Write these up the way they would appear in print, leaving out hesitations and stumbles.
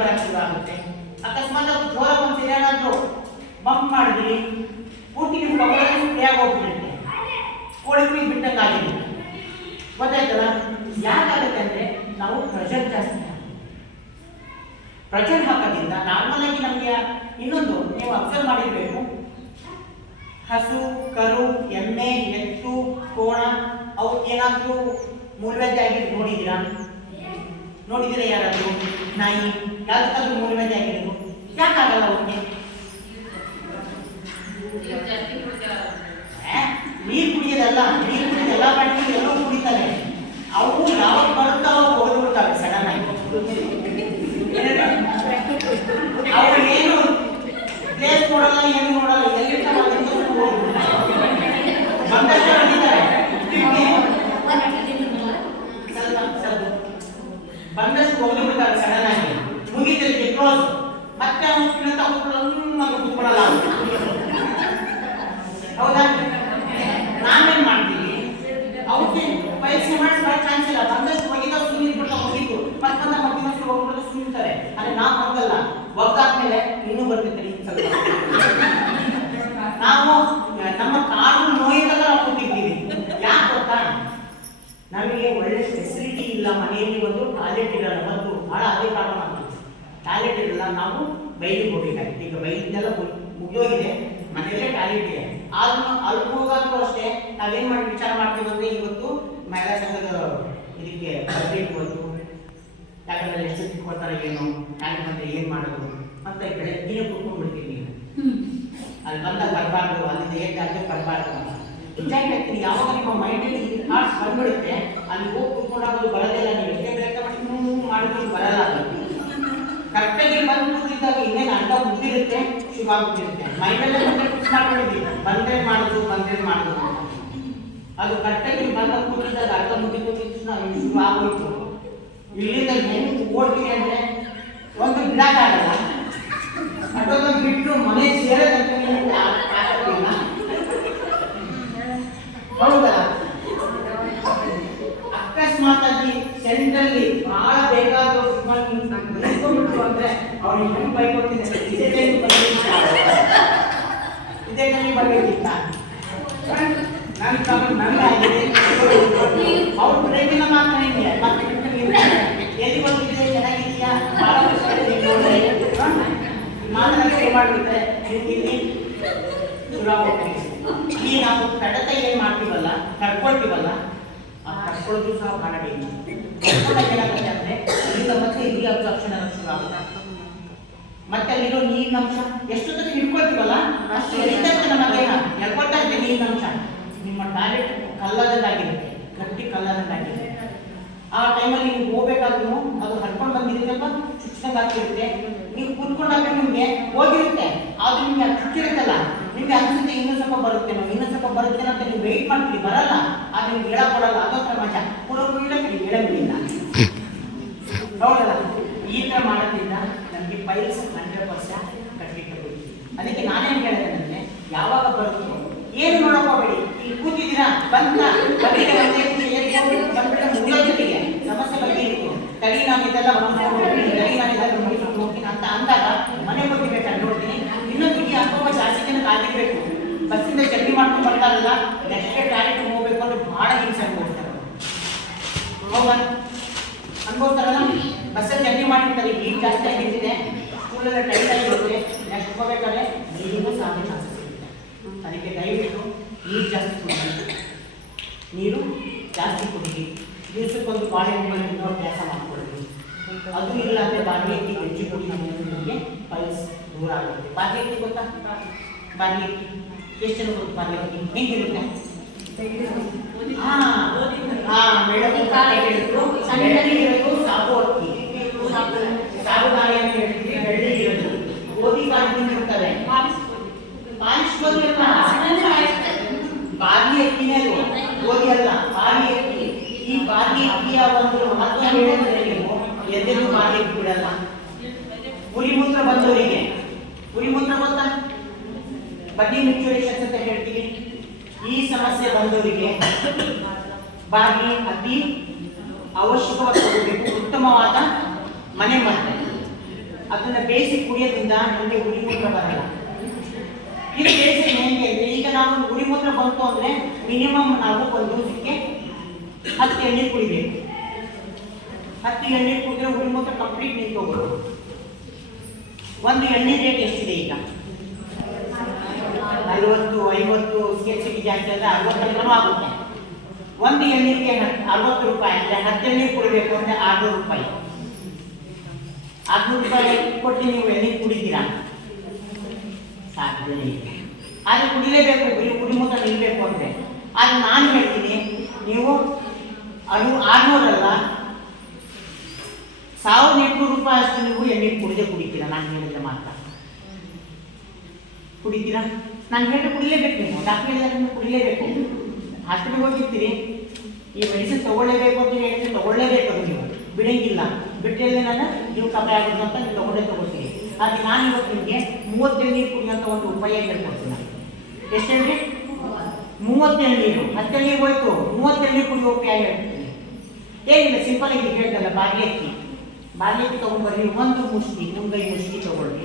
ಬರಕ್ಕೆ ಶುರು ಆಗುತ್ತೆ. ಅಕಸ್ಮಾತ್ ಜೋರ ಒಂದ್ಸರಿ ಏನಾದ್ರು ಬಂಪ್ ಮಾಡಿದ್ರಿ ಪೂರ್ತಿ ನಿಮ್ಮ ಕವರಲ್ಲಿ ಸ್ಪ್ರೇ ಆಗೋಗ್ಬಿಡುತ್ತೆ, ಕೋಳಿ ಕುಯ್ದು ಬಿಟ್ಟಂಗೆ ಆಗಿದೆ. ಗೊತ್ತಾಯ್ತಲ್ಲ? ಯಾಕಾಗುತ್ತೆ ಅಂದರೆ ನಾವು ಪ್ರೆಷರ್ ಜಾಸ್ತಿ ಪ್ರೆಷರ್ ಹಾಕೋದ್ರಿಂದ ನಾರ್ಮಲ್ ಆಗಿ ನಮಗೆ ಇನ್ನೊಂದು ನೀವು ಅಬ್ಸರ್ವ್ ಮಾಡಿರಬೇಕು, ಹಸು, ಕರು, ಎಮ್ಮೆ, ಎತ್ತು, ಕೋಣ ಅವಕ್ಕೆ ಏನಾದರೂ ಮೂಲವ್ಯಾಧಿ ಆಗಿದ್ದು ನೋಡಿದ್ದೀರಾ ಯಾರಾದರೂ? ನಾಯಿ ಯಾವುದಕ್ಕಾದ್ರೂ ಮೂಲವ್ಯಾಧಿ ಆಗಿರೋದು ಯಾಕಾಗಲ್ಲ ಅವಕ್ಕೆ? ನೀರು ಕುಡಿಯೋದಲ್ಲ, ನೀರು ಕುಡಿಯೋದು ಎಲ್ಲ ಪ್ರಾಣಿಗಳು ಎಲ್ಲವೂ ಕುಡಿತಾರೆ. ಅವು ಯಾವಾಗ ಬರುತ್ತೋ ಅವಾಗ ಹೋಗಿ ಬಿಡ್ತವೆ ಸಡನ್ ಆಗಿ. ಅವ್ರು ಏನು ಪ್ಲೇಸ್ ನೋಡಲ್ಲ, ಏನು ನೋಡಲ್ಲ, ಎಲ್ಲಿರ್ತಾವ ಬಂದಷ್ಟು ಹೊಡಿತಾರೆ, ಬಂದಷ್ಟು ಹೋಗಿ ಬಿಡ್ತಾರೆ ಸಡನ್ ಆಗಿ. ಮುಗಿತೈತೆ ಕ್ಲೋಸ್, ಮತ್ತೆ ಕುತ್ಕೊಳ್ಳಲ್ಲ. ಹೌದಾ? ನಾವೇನ್ ಮಾಡ್ತೀವಿ, ಅವಕ್ಕೆ ಪರೀಕ್ಷೆ ಮಾಡಿ ಬರೋ ಚಾನ್ಸ್ ಇಲ್ಲ. ಬಂದಷ್ಟು ಒಗಿತಾವ್ ಸುಮ್ಮನೆ ಬಿಡ್ತಾ ಮುಗೀತು, ಮತ್ತೆ ಮಗಿನಷ್ಟು ಹೋಗ್ಬಿಟ್ಟು ಸುಮ್ಮನಿರ್ತಾರೆ. ಆದರೆ ನಾವು ಹೋಗಲ್ಲ, ಒಗ್ದಾದ್ಮೇಲೆ ಇನ್ನೂ ಬರ್ತೈತೆ ಸ್ವಲ್ಪ. ನಾವು ನಮ್ಮ ಕಾಲು ನೋಯಿದಾಗ ನಾವು ಕೊಟ್ಟಿದ್ದೀವಿ. ಯಾಕೆ ಗೊತ್ತಾ? ನಮಗೆ ಒಳ್ಳೆ ಫೆಸಿಲಿಟಿ ಇಲ್ಲ, ಮನೆಯಲ್ಲಿ ಒಂದು ಟಾಯ್ಲೆಟ್ ಇರಲ್ಲ, ಒಂದು ಭಾಳ ಅದೇ ಕಾರಣ. ಟಾಯ್ಲೆಟ್ ಇರಲ್ಲ, ನಾವು ಬೈಲಿಗೆ ಹೋಗ್ಬೇಕಾಗಿತ್ತು. ಈಗ ಬೈಲಿಂದೆಲ್ಲ ಮುಗಿದೋಗಿದೆ, ಮನೆಯಲ್ಲೇ ಟಾಯ್ಲೆಟ್ ಇದೆ. ಆದ್ರೂ ಅಲ್ಲಿ ಹೋಗಾದ್ರೂ ಅಷ್ಟೇ ನಾವೇನ್ ಮಾಡಿ ವಿಚಾರ ಮಾಡ್ತೀವಿ ಅಂದ್ರೆ ಇವತ್ತು ಮಹಿಳಾ ಸಂಘದ ಇದಕ್ಕೆ ಬರಬೇಕು ಬಂತು, ಯಾಕಂದ್ರೆ ಎಷ್ಟು ಕೊಡ್ತಾರೆ ಏನು, ಯಾಕೆ ಬಂದ್ರೆ ಏನ್ ಮಾಡೋದು ಅಂತ ಬೆಳಗ್ಗೆ ಕೂತ್ಕೊಂಡ್ಬಿಡ್ತೀವಿ. ಅಲ್ಲಿ ಬಂದಾಗ ಬರಬಾರ್ದು, ಅಲ್ಲಿಂದ ಏಟಾದ್ರೆ ಬರಬಾರ್ದು ಅಂತ ಎಂಜಾಯ್ ಮಾಡ್ತೀನಿ. ಯಾವಾಗ ನಿಮ್ಮ ಮೈಂಡಲ್ಲಿ ಥಾಟ್ಸ್ ಬಂದ್ಬಿಡುತ್ತೆ, ಅಲ್ಲಿ ಹೋಗಿ ಕೂತ್ಕೊಂಡಾಗೋದು ಬರೋದಿಲ್ಲ. ನೀವು ಎಷ್ಟೇ ಪ್ರಯತ್ನ ಮಾಡಿ ಮಾಡಿದ್ರು ಬರಲ್ಲ. ಕರೆಕ್ಟಾಗಿ ಬಂದು ಕೂತಿದ್ದಾಗ ಇನ್ನೇನು ಅಡ್ಡ ಮುಗಿದಿರುತ್ತೆ, ಶುರು ಆಗ್ಬಿಟ್ಟಿರುತ್ತೆ. ಮೈಂಡಲ್ಲೇ ಫಿಕ್ಸ್ ಮಾಡ್ಕೊಂಡಿದ್ವಿ, ಬಂದ್ರೆ ಮಾಡೋದು ಅದು ಕರೆಕ್ಟಾಗಿ ಬಂದ ಕೂತಿದ್ದಾಗ ಅರ್ಧ ಮುಗಿದು ಶುರು ಆಗೋಯ್ತು. ಇಲ್ಲಿಂದ ಹೆಂಗೆ ಓಡ್ತೀವಿ ಅಂದ್ರೆ ಒಂದು ಬಿಡಕ್ಕಾಗಲ್ಲ, ಅದೊಂದು ಬಿಟ್ಟು ಮನೆ ಸೇರೋದಂತ ಆಗಲ್ಲ. ಹೌದಾ? ಅಕಸ್ಮಾತ್ ಆಗಿ ಸೆಂಟ್ರಲ್ಲಿ ಬಹಳ ಬೇಕಾದ್ರು ನಿಂತ್ಕೊಂಡ್ಬಿಟ್ರು ಅಂದ್ರೆ ಅವ್ರಿಗೆ ಹೆಂಗ್ ಬೈಕೊಡ್ತೀನಿ, ಇದೇ ಟೈಮ್ ಬರ್ಬೇಕಿತ್ತ ನನಗಾಗಿದೆ. ಅವ್ರು ಬ್ರೇಕಿನ ಮಾತ್ರ ಹಿಂಗೆ ಮತ್ತೆ ಎಲ್ಲಿ ಬಂದಿದೆ, ಚೆನ್ನಾಗಿದೆಯಾ, ಭಾಳ ಮಾತನಾಡಿ ಮಾಡಿಬಿಟ್ರೆ ಇಲ್ಲಿ ಶುರು ಆಗುತ್ತೆ. ಈ ನಾವು ಕಡತ ಏನ್ ಮಾಡ್ತೀವಲ್ಲ, ಕರ್ಕೊಳ್ತೀವಲ್ಲ, ಆ ಕರ್ಕೊಳ್ಳೋದು ಸಹ ಬಹಳ ಬೇಕು. ಏನಾಗುತ್ತೆ ಅಂದ್ರೆ ಈಗ ಮತ್ತೆ ಇಲ್ಲಿ ಅಬ್ಸಾರ್ಪ್ಷನ್ ಅನ್ನೋದು ಶುರು ಆಗುತ್ತೆ. ಮತ್ತೆ ಅಲ್ಲಿರೋ ನೀರಿನ ಅಂಶ ಎಷ್ಟೊತ್ತಿಗೆ ಹಿಡ್ಕೊಳ್ತೀವಲ್ಲ ಅಷ್ಟು ಎಲ್ಲಿಂದ ನಮ್ಮ ದೇಹ ಎಳ್ಕೊಳ್ತಾ ಇರುತ್ತೆ ನೀರಿನ ಅಂಶ. ನಿಮ್ಮ ಟಾಯ್ಲೆಟ್ ಕಲ್ಲದಂಗಾಗಿರುತ್ತೆ, ಗಟ್ಟಿ ಕಲ್ಲದಂಗಾಗಿರುತ್ತೆ. ಆ ಟೈಮಲ್ಲಿ ನೀವು ಹೋಗ್ಬೇಕಾದ್ರೂ ಅದು ಹರ್ಕೊಂಡು ಬಂದಿರುತ್ತಲ್ವ, ಚುಚ್ಚಂಗೆ ಆಗ್ತಿರುತ್ತೆ. ನೀವು ಕೂತ್ಕೊಂಡಾಗ ನಿಮಗೆ ಹೋಗಿರುತ್ತೆ, ಆದ್ರೂ ನಿಮ್ಗೆ ಅದು ಚುಚ್ಚಿರುತ್ತಲ್ಲ, ನಿಮ್ಗೆ ಅನ್ಸುತ್ತೆ ಇನ್ನೂ ಸ್ವಲ್ಪ ಬರುತ್ತೇನೋ ಅಂತ ನೀವು ವೆಯ್ಟ್ ಮಾಡ್ತೀವಿ, ಬರಲ್ಲ. ಆದ್ರೆ ನಿಮ್ಗೆ ಹೇಳಕ್ ಕೊಡಲ್ಲ, ಅದೊಂಥರ ಮಜಾ. ಕೊಡೋದು ಇಲ್ಲ, ಹೇಳಂಗಿಲ್ಲ. ಹೌದಲ್ಲ? ಈ ಥರ ಮಾಡೋದ್ರಿಂದ ನಮಗೆ ಪೈಲ್ಸ್ 100% ಕಟ್ಟಿಟ್ಟು. ಅದಕ್ಕೆ ನಾನೇನು ಹೇಳ್ತೇನೆ, ಯಾವಾಗ ಬರುತ್ತೋ ಏನು ನೋಡಕ್ ಹೋಗಬೇಡಿ. ಇಲ್ಲಿ ಕೂತಿದ್ದೀರಾ, ಬಂದ ಮುಗಿಯೋದಿಗೆ ಸಮಸ್ಯೆ ಬಗ್ಗೆ ಇತ್ತು, ತಡಿ ನಾನು ಇದೆಲ್ಲ ಹೋಗ್ತೀನಿ ಅಂತ ಅಂದಾಗ ಮನೆ ಬಗ್ಗೆ ಬೇಕಾದ್ರೆ ನೋಡ್ತೀನಿ. ಇನ್ನೊಂದು ಈ ಅನುಭವ ಜಾಸ್ತಿ ಜನ ಆಗಿರ್ಬೇಕು. ಬಸ್ಸಿಂದ ಜರ್ನಿ ಮಾಡ್ಕೊಂಡು ಬರ್ತಾರಲ್ಲ, ನೆಕ್ಸ್ಟ್ ಟಾಯ್ಲೆಟ್ ಹೋಗ್ಬೇಕು ಅಂದ್ರೆ ಬಹಳ ಹಿಂಸೆ ಅನ್ಭವಿಸ್ತಾರೆ. ಹೌದಾ? ಅನ್ಭವಿಸ್ತಾರಲ್ಲ, ಬಸ್ಸಲ್ಲಿ ಜರ್ನಿ ಮಾಡಿರ್ತಾರೆ, ಹೀಟ್ ಜಾಸ್ತಿ ಆಗಿರ್ತಿದೆ, ಸ್ಕೂಲೆಲ್ಲ ಟೈಟ್ ಆಗಿರುತ್ತೆ, ನೆಕ್ಸ್ಟ್ ಹೋಗ್ಬೇಕಾದ್ರೆ ನೀರಿಗೂ ಸಾಧ್ಯ ಚಾನ್ಸಸ್ ಇರುತ್ತೆ. ಅದಕ್ಕೆ ದಯವಿಟ್ಟು ನೀರು ಜಾಸ್ತಿ ಕುಡಿರಿ. ದಿವಸಕ್ಕೊಂದು ಬಾಳೆ ಹಣ್ಣಲ್ಲಿ ಇನ್ನೊಂದು ಕೆಲಸ ಮಾಡ್ಕೊಳ್ರಿ. ಅದು ಇಲ್ಲ ಅಂದರೆ ಬಾರ್ಲಿ ಅಕ್ಕಿ ಹೆಚ್ಚು ಕುಡಿಯೋದ್ರಿಂದ ನಿಮಗೆ ಪಲ್ಸ್ ದೂರ ಆಗುತ್ತೆ. ಬಾರ್ಲಿ ಅಕ್ಕಿ ಗೊತ್ತಾ? ಬಾರ್ಲಿ ಅಕ್ಕಿ ಎಷ್ಟು ಜನ ಗೊತ್ತು? ಬಾರ್ಲಿ ಅಕ್ಕಿ ಹೆಂಗಿರುತ್ತೆ? ಹೇಳಿದ್ರು ಸಾಬು ಅಕ್ಕಿ, ಸಾಬುದಾನಿ ಅಂತ ಹೇಳ್ತೀವಿ, ಬೆಳ್ಳಿಗಿರೋದು ಗೋಧಿ ಕಾಳಿನಿಂದ ಇರ್ತವೆ. ಪಾಲಿಶ್ ಬಾರ್ಲಿ ಅಕ್ಕಿನೇ ಗೋಧಿ ಅಲ್ಲ, ಬಾರ್ಲಿ ಅಕ್ಕಿ. ಈ ಬಾರ್ಲಿ ಅಕ್ಕಿಯ ಒಂದು ಮಹತ್ವ ಹೇಳಿದ್ರೆ ನೀವು ಎದೆಗೂ ಬಾರ್ಲಿ ಅಕ್ಕಿ ಬಿಡಲ್ಲ. ಉರಿಮೂತ್ರ ಬಂದವರಿಗೆ, ಉರಿಮೂತ್ರ ಗೊತ್ತಾ? ಬಡ್ಡಿ ಮಿಕ್ಚುರೇಷನ್ಸ್ ಅಂತ ಹೇಳ್ತೀವಿ. ಈ ಸಮಸ್ಯೆ ಬಂದವರಿಗೆ ಬಾರ್ಲಿ ಅತಿ ಅವಶ್ಯಕವಾಗಿ ತಗೋಬೇಕು. ಉತ್ತಮವಾದ ಮನೆ ಮದ್ದು. ಅದನ್ನ ಬೇಯಿಸಿ ಕುಡಿಯೋದ್ರಿಂದ ನಮಗೆ ಉರಿ ಮೂತ್ರ ಬರಲ್ಲ. ಇದು ಬೇಯಿಸಿ ಹೆಂಗೆ ಅಂದರೆ, ಈಗ ನಾವು ಉರಿ ಮೂತ್ರ ಬಂತು ಅಂದರೆ ಮಿನಿಮಮ್ ನಾವು ಒಂದು ದಿವಸಕ್ಕೆ 10 ಎಣ್ಣೆ ಕುಡಿಬೇಕು. 10 ಎಣ್ಣೆ ಕುಡಿದ್ರೆ ಉರಿ ಮೂತ್ರ ಕಂಪ್ಲೀಟ್ ನಿಂತೋಗೋದು. ಒಂದು ಎಣ್ಣೆ ರೇಟ್ ಎಷ್ಟಿದೆ ಈಗ? 40, 50 ಸಿಟಿ ಜಾಸ್ತಿ ಅಂದರೆ 60 ಆಗುತ್ತೆ. ಒಂದು ಎಣ್ಣೆಗೆ 60 ರೂಪಾಯಿ ಅಂದರೆ 10 ಎಣ್ಣೆ ಕುಡಿಬೇಕು ಅಂದರೆ 600 ರೂಪಾಯಿ. 600 ರೂಪಾಯಿ ಕೊಟ್ಟು ನೀವು ಎಣ್ಣೆ ಕುಡಿತೀರಾ? ಸಾಧ್ಯವೇ ಇಲ್ಲ. ಆದರೆ ಕುಡಿಲೇಬೇಕು, ಉರಿ ಮೂತ್ರ ನಿಲ್ಲಬೇಕು ಅಂದರೆ. ಆದರೆ ನಾನು ಹೇಳ್ತೀನಿ, ನೀವು ಅದು 600 ಅಲ್ಲ, 1800 ರೂಪಾಯಿ ಅಷ್ಟು ನೀವು ಎಣ್ಣೆ ಕುಡಿತೀರಾ. ನಾನು ಹೇಳಿದ್ರೆ ಮಾತ್ರ ಕುಡಿತೀರಾ? ನಾನು ಹೇಳಿ ಕುಡಿಲೇಬೇಕು. ನೀವು ಡಾಕ್ಟರ್ ಹೇಳಿದಾಗ ಕುಡಿಲೇಬೇಕು. ಹಾಸ್ಪಿಟಲ್ಗೆ ಹೋಗಿರ್ತೀರಿ, ಈ ಮೆಡಿಸಿನ್ ತಗೊಳ್ಳೇಬೇಕು ಅಂತ ಹೇಳಿದ್ರೆ ತಗೊಳ್ಳೇಬೇಕು. ಅದು ನೀವು ಬಿಡಂಗಿಲ್ಲ. ಬಿಟ್ಟಿದ್ರೆ ನಾನು ನೀವು ಕಮ್ಮಿ ಆಗೋದು ಅಂತ ನೀವು ತಗೊಳ್ತೀರಿ. ಹಾಗೆ ನಾನು ಇವತ್ತು ನಿಮಗೆ 30 ಎಣ್ಣೆ ಕುಡಿಯುವಂಥ ಒಂದು ಉಪಾಯ ಹೇಳ್ಕೊಡ್ತೀನಿ. ಎಷ್ಟು ಹೇಳಿ? 30 ಎಣ್ಣೀರು. 10 ಎಣ್ಣೆ ಹೋಯ್ತು, 30 ಎಣ್ಣೆ ಕುಡಿಯೋ ಉಪಾಯ ಹೇಳ್ತೀನಿ. ಏನಿಲ್ಲ, ಸಿಂಪಲ್ ಆಗಿ ಹೇಳ್ತಲ್ಲ, ಬಾರ್ಲಿ ಅಕ್ಕಿ ತೊಗೊಂಡ್ಬರ್ರಿ. ಒಂದು ಮುಷ್ಟಿ, ಮುಂಗೈ ಮುಷ್ಟಿ ತೊಗೊಳ್ಳಿ,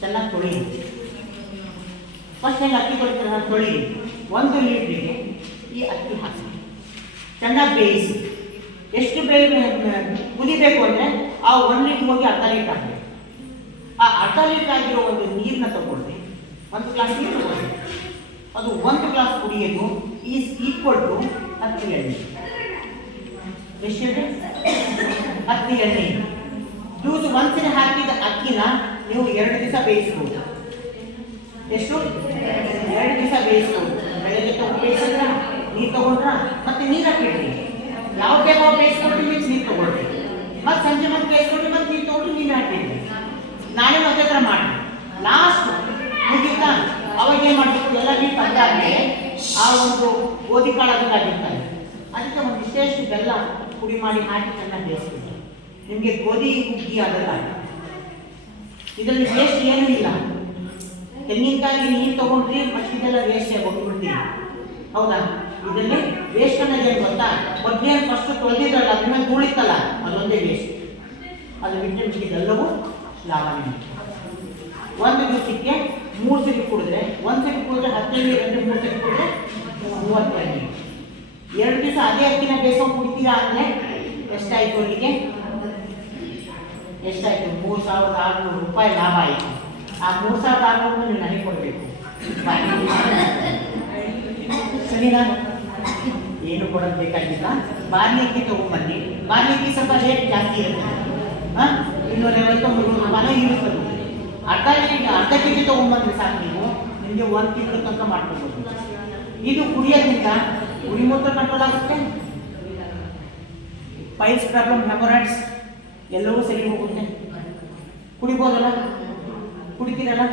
ಚೆನ್ನಾಗಿ ತೊಳಿರಿ. ಫಸ್ಟ್ ಹೆಂಗೆ ಅಕ್ಕಿ ತೊಳಿತಾರೆ ತೊಳಿರಿ. 1 ಲೀಟ್ರಿಗೆ ಈ ಅಕ್ಕಿ ಹಾಕಿ ಚೆನ್ನಾಗಿ ಬೇಯಿಸಿ. ಎಷ್ಟು ಕುದಿಬೇಕು ಅಂದರೆ ಆ 1 ಲೀಟ್ರ್ ಹೋಗಿ ಅರ್ಧ ಲೀಟ್ರ್ ಹಾಕಬೇಕು. ಆ ಅರ್ಧ ಲೀಟ್ರ್ ಆಗಿರೋ ಒಂದು ನೀರನ್ನ ತಗೊಳ್ರಿ. 1 ಗ್ಲಾಸ್ ನೀರು ತಗೊಳ್ಳಿ. ಅದು 1 ಗ್ಲಾಸ್ ಕುಡಿಯೋದು ಈಸ್ ಈಕ್ವಲ್ ಟು 10 ಎಣ್ಣೆ. ಎಷ್ಟು ಹೇಳಿ? 10 ಎಣ್ಣೆ. ಯೂಸ್ ಒಂದ್ಸರಿ ಹಾಕಿದ ಅಕ್ಕಿನ ನೀವು 2 ದಿವಸ ಬೇಯಿಸ್ಬೋದು. ಎಷ್ಟು? 2 ದಿವಸ ಬೇಯಿಸ್ಬೋದು. ಬೆಳಗ್ಗೆ ಬೇಯಿಸಿದ್ರ, ನೀರು ತಗೊಂಡ್ರ, ಮತ್ತೆ ನೀರು ಹಾಕಿಡ್ರಿ. ಯಾವ ಟೈಮ್ ಬೇಯಿಸ್ಕೊಳ್ರಿ, ಮಿಕ್ಸ್ ನೀರು ತಗೊಳ್ರಿ. ಮತ್ತೆ ಸಂಜೆ ಮತ್ತೆ ಬೇಯಿಸ್ಕೊಳ್ರಿ, ಮತ್ತೆ ನೀರು ತಗೊಂಡ್ರಿ, ನೀರು ಹಾಕಿಡ್ರಿ. ನಾನೇ ಅದೇ ಥರ ಮಾಡಿ ಲಾಸ್ಟ್ ಮುಗಿತಾ ಅವಾಗ ಏನು ಮಾಡಬೇಕು? ಎಲ್ಲ ನೀರು ತಂದಾದ್ಮೇಲೆ ಆ ಒಂದು ಗೋಧಿ ಕಾಳು ಅದಕ್ಕಾಗಿರ್ತಾರೆ, ಅದಕ್ಕೆ ಒಂದು ವಿಶೇಷ ಬೆಲ್ಲ ಪುಡಿ ಮಾಡಿ ಹಾಕಿ ಚೆನ್ನಾಗಿ ಬೇಯಿಸ್ಬೇಕು. ನಿಮಗೆ ಗೋಧಿ ಹುಗ್ಗಿ ಅದೆಲ್ಲ ಇದರಲ್ಲಿ ವೇಸ್ಟ್ ಏನೂ ಇಲ್ಲ. ತೆಂಗಿನಕಾಯಿ ನೀರು ತಗೊಂಡ್ರಿ, ಮತ್ತಿದೆಲ್ಲ ವೇಸ್ಟ್ ಹೋಗ್ಬಿಡ್ತೀವಿ, ಹೌದಾ? ಇದರಲ್ಲಿ ವೇಸ್ಟ್ ಅನ್ನೋದು ಏನು ಗೊತ್ತಾ? ಮೊದಲೇ ಫಸ್ಟ್ ತೊಳೆದಿದ್ರಲ್ಲ, ಅದ್ರ ಮೇಲೆ ಧೂಳಿತ್ತಲ್ಲ, ಅದೊಂದೇ ವೇಸ್ಟ್. ಅದು ಬಿಟ್ಟರೆ ಮಿಕ್ಕಿದೆಲ್ಲವೂ ಲಾಭನೇ. 1 ದಿವಸಕ್ಕೆ 3 ಸರಿ ಕುಡಿದ್ರೆ, 1 ಸರಿ ಕುಡಿದ್ರೆ 10 ಎಣ್ಣೆ, 3 ಸರಿ ಕುಡಿದ್ರೆ 30 ಎಣ್ಣೆ. 2 ದಿವಸ ಅದೇ ಅಕ್ಕಿನ ಬೇಯಿಸ್ಕೊಂಡು ಕುಡಿತೀರಾ ಅಂದರೆ ಎಷ್ಟಾಯಿತು? ಅಲ್ಲಿಗೆ ಎಷ್ಟಾಯಿತು? 3600 ರೂಪಾಯಿ ಲಾಭ ಆಯಿತು. ಆ 3600 ನೀವು ನನಗೆ ಕೊಡಬೇಕು, ಸರಿನಾ? ಏನು ಕೊಡೋದು ಬೇಕಾಗಿಲ್ಲ. ಬಾರ್ಲಿ ಅಕ್ಕಿ ತೊಗೊಂಬನ್ನಿ. ಬಾರ್ಲಿ ಅಕ್ಕಿ ಸ್ವಲ್ಪ ರೇಟ್ ಜಾಸ್ತಿ ಇರುತ್ತೆ, 250 300 ರೂಪಾಯಿ ಇರುತ್ತದೆ. ಅರ್ಧ ಕೆ ಜಿ ತೊಗೊಂಬಂದ್ರೆ ಸಾಕು, ನೀವು ನಿಮಗೆ 1 ತಿಂಗಳ ತನಕ ಮಾಡ್ಕೊಬೋದು. ಇದು ಕುಡಿಯೋದ್ರಿಂದ ಉರಿ ಮೂತ್ರ ಕಂಟ್ರೋಲ್ ಆಗುತ್ತೆ, ಪೈಲ್ಸ್ ಪ್ರಾಬ್ಲಮ್, ಹೆಮೊರಾಯ್ಡ್ಸ್ ಎಲ್ಲವೂ ಸರಿ ಹೋಗುತ್ತೆ. ಕುಡಿಬೋದಲ್ಲ? ಕುಡಿತೀರಲ್ಲ?